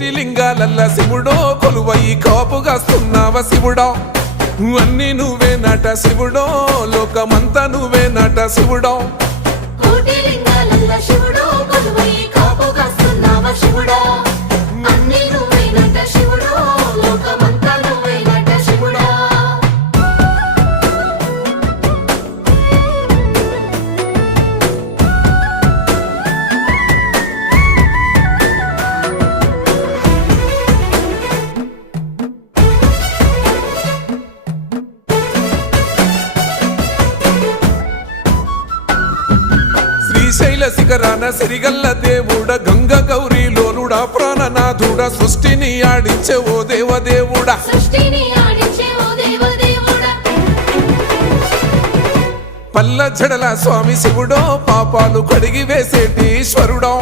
కోటి లింగాలల్ల శివుడో కొలువయి కాపుగాస్తున్నావ శివుడా అన్ని నువ్వే నట శివుడో లోకమంతా నువ్వే నట శివుడో కోటి లింగాలల్ల శివుడో కొలువయి కాపుగాస్తున్నావ శివుడా అన్ని నువ్వే నట శివుడో లోకమంతా నువ్వే నట శివుడా శ్రీశైల శిఖరాన సిరిగల్ల దేవుడ గంగ గౌరీ లోలుడా ప్రాణనాథుడా సృష్టిని ఆడించే ఓ దేవదేవుడా సృష్టిని ఆడించే ఓ దేవదేవుడా పల్ల జడల స్వామి శివుడో పాపాలు కడిగి వేసేటి ఈశ్వరుడో